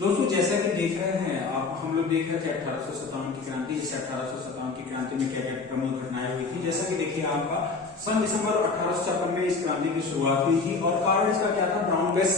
दोस्तों जैसा कि देख रहे हैं आप, हम लोग देख रहे थे 1857 की क्रांति। जैसे 1857 की क्रांति में क्या क्या प्रमुख घटनाएं हुई थी, जैसा कि देखिए आपका सन दिसंबर 1856 में इस क्रांति की शुरुआत हुई थी और कारण इसका क्या था, ब्राउन ड्रेस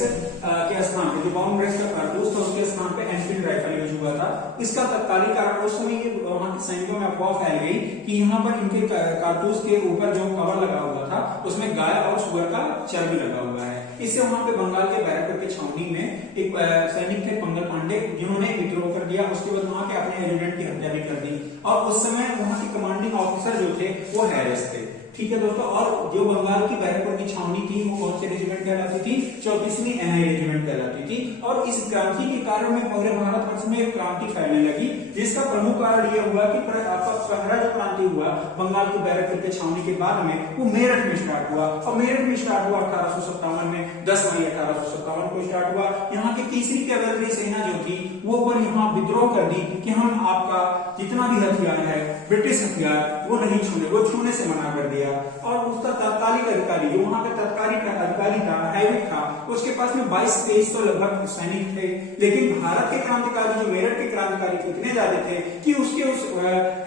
के स्थान पे जो ब्राउन ड्रेस का कारतूस था उसके स्थान पे एनफील्ड राइफल यूज हुआ था। इसका तत्कालीन कारण उस समय ये वहां के सैनिकों में अफवाह फैल गई कि यहाँ पर इनके कारतूस के ऊपर जो कवर लगा हुआ था उसमें गाय और सुअर का चर्बी लगा हुआ है। इससे वहां पे बंगाल के बैरकपुर की छावनी में एक सैनिक थे मंगल पांडे, जिन्होंने विद्रोह कर दिया। उसके बाद वहां के अपने एजुडेंट की हत्या भी कर दी और उस समय वहां के कमांडिंग ऑफिसर जो थे वो हैरिस थे। ठीक है दोस्तों, और जो बंगाल की बैरकपुर की छावनी थी वो कौन से रेजिमेंट कहलाती थी, 34वीं एनआई रेजिमेंट कहलाती थी। और इस क्रांति के कारण में पूरे भारतवर्ष में एक क्रांति फैलने लगी, जिसका प्रमुख कारण यह हुआ कि पहला जो क्रांति हुआ बंगाल की बैरकपुर के छावनी के बाद में वो मेरठ में स्टार्ट हुआ। और मेरठ में स्टार्ट हुआ 1857 में, 10 मई 1857 को स्टार्ट हुआ। यहाँ की तीसरी कैवलरी सेना जो थी वो पर यहाँ विद्रोह कर दी कि हम आपका जितना भी हथियार है ब्रिटिश हथियार वो नहीं छूने, वो छूने से मना कर दिया। और उसका तत्कालिक अधिकारी जो वहां का तत्कालिक अधिकारी था, हैविट था, उसके पास में 22-23 तो लगभग सैनिक थे। लेकिन भारत के क्रांतिकारी जो मेरठ के क्रांतिकारी थे इतने ज्यादा थे कि उसके उस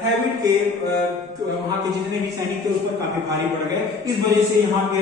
हैविट के वहां के जितने भी सैनिक थे उस पर काफी भारी पड़ गए। इस वजह से यहाँ के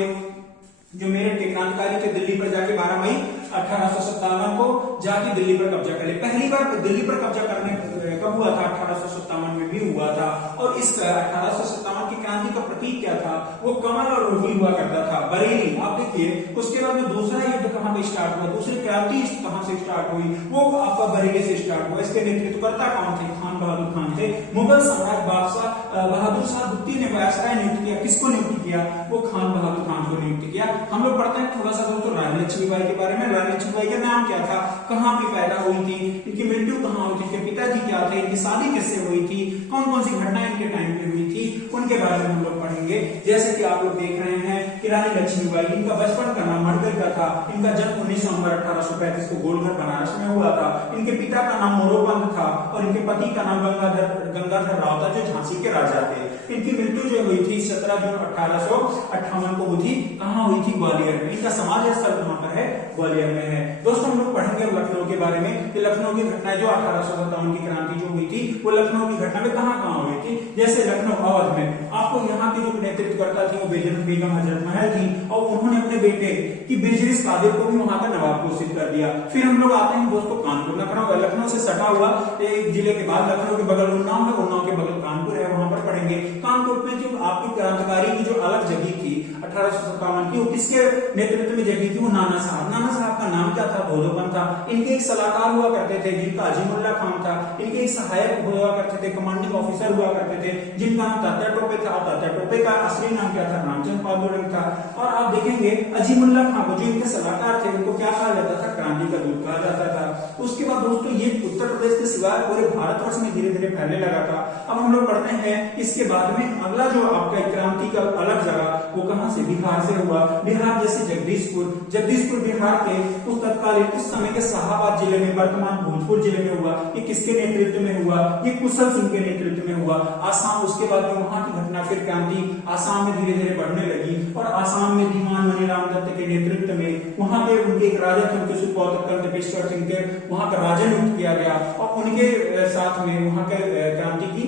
जो मेरठ के क्रांतिकारी थे दिल्ली पर जाके 12 मई 1857 को जाके दिल्ली पर कब्जा कर ले। पहली बार दिल्ली पर कब्जा करने कब हुआ था, 1857 में भी हुआ था। और इस 1857 की क्रांति का प्रतीक क्या था, वो कमल और रोटी हुआ करता था, बरेली। आप देखिए उसके बाद में दूसरा युद्ध कहां पे स्टार्ट हुआ, दूसरी क्रांति कहां से स्टार्ट हुई, वो आपका बरेली से स्टार्ट हुआ। इसके नेतृत्वकर्ता कौन थे, खान बहादुर खान थे। मुगल सम्राट बादशाह बहादुर शाह द्वितीय ने वायसराय नियुक्त किया। किसको नियुक्त किया, वो खान बहादुर खान को नियुक्त किया। हम लोग पढ़ते हैं थोड़ा सा दोस्तों रानी लक्ष्मीबाई के बारे में। रानी लक्ष्मीबाई का नाम क्या था, कहां पे पैदा हुई थी, इनकी मृत्यु कहां हुई थी, इनके पिताजी क्या थे, इनकी शादी किससे हुई थी, कौन कौन सी घटनाएं इनके टाइम पे हुई थी, उनके बारे में हम लोग पढ़ेंगे। जैसे कि आप लोग देख रहे हैं कि रानी लक्ष्मीबाई, इनका बचपन का नाम मडकई का था। इनका जन्म 19 नवंबर 1835 को गोलघर बनारस में हुआ था। इनके पिता का नाम मोरोपंत था और इनके पति का नाम गंगाधर राव था, जो झांसी के राजा थे। इनकी मृत्यु जो हुई थी 17 जून 1858 को हुई थी। कहां हुई थी, ग्वालियर में। इनका समाधि स्थल कहां पर है, ग्वालियर में है। दोस्तों हम लोग पढ़ेंगे लखनऊ के बारे में कि लखनऊ की घटना जो 1857 की क्रांति जो हुई थी वो लखनऊ की घटना में कहां हुई थी। जैसे लखनऊ अवध में आपको यहाँ की जो नेतृत्वकर्ता थी वो बेगम हजरत महल थी और उन्होंने अपने बेटे की बेजरिस कादिर को भी वहां का नवाब घोषित कर दिया। फिर हम लोग आते हैं दोस्तों कानपुर। लखनऊ से सटा हुआ एक जिले के बाद लखनऊ के बगल उन्नाव है, उन्नाव के बगल कानपुर है, वहां पर पढ़ेंगे। कानपुर में जो आपकी क्रांतिकारी की जो अलग जगह थी 1857 की, वो किसके नेतृत्व में जगह थी, वो नाना साहब। नाना साहब का नाम क्या था, भोजोपन था। इनके एक सलाहकार हुआ करते थे जिनका अजीमुल्ला खान था। इनके एक सहायक हुआ करते थे, कमांडिंग ऑफिसर हुआ करते थे जिनका नाम तात्या टोपे था। तात्या टोपे का असली नाम क्या था, रामचंद्र पादुरंग था। और आप देखेंगे अजीमुल्ला खान को जो इनके सलाहकार थे उनको क्या कहा जाता था, क्रांति का दूत कहा जाता था। उसके बाद दोस्तों ये उत्तर प्रदेश के सिवाय पूरे भारतवर्ष में धीरे धीरे फैलने लगा था। अब हम लोग पढ़ते हैं इसके बाद में अगला जो आपका क्रांति का अलग जगह वो कहां से, बिहार से हुआ। बिहार जैसे जगदीशपुर बिहार के उस तत्कालीन उस समय के शाहाबाद जिले में, वर्तमान भोजपुर जिले में हुआ। ये किसके नेतृत्व में हुआ, ये कुशल सिंह के नेतृत्व में हुआ। आसाम, उसके बाद जो वहां की घटना फिर क्रांति आसाम में धीरे धीरे बढ़ने लगी और आसाम में दीवान मनीराम दत्त के नेतृत्व में वहां के उनके एक राजा थे, उनके सुपुत्र कर्तव्येश्वर सिंह के वहां का राजा नियुक्त किया गया और उनके साथ में वहां के क्रांति की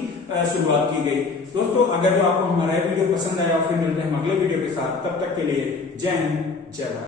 शुरुआत की गई। दोस्तों अगर जो आपको हमारा वीडियो पसंद आया फिर मिलते हैं हम अगले वीडियो के साथ, तब तक के लिए जय हिंद जय भारत।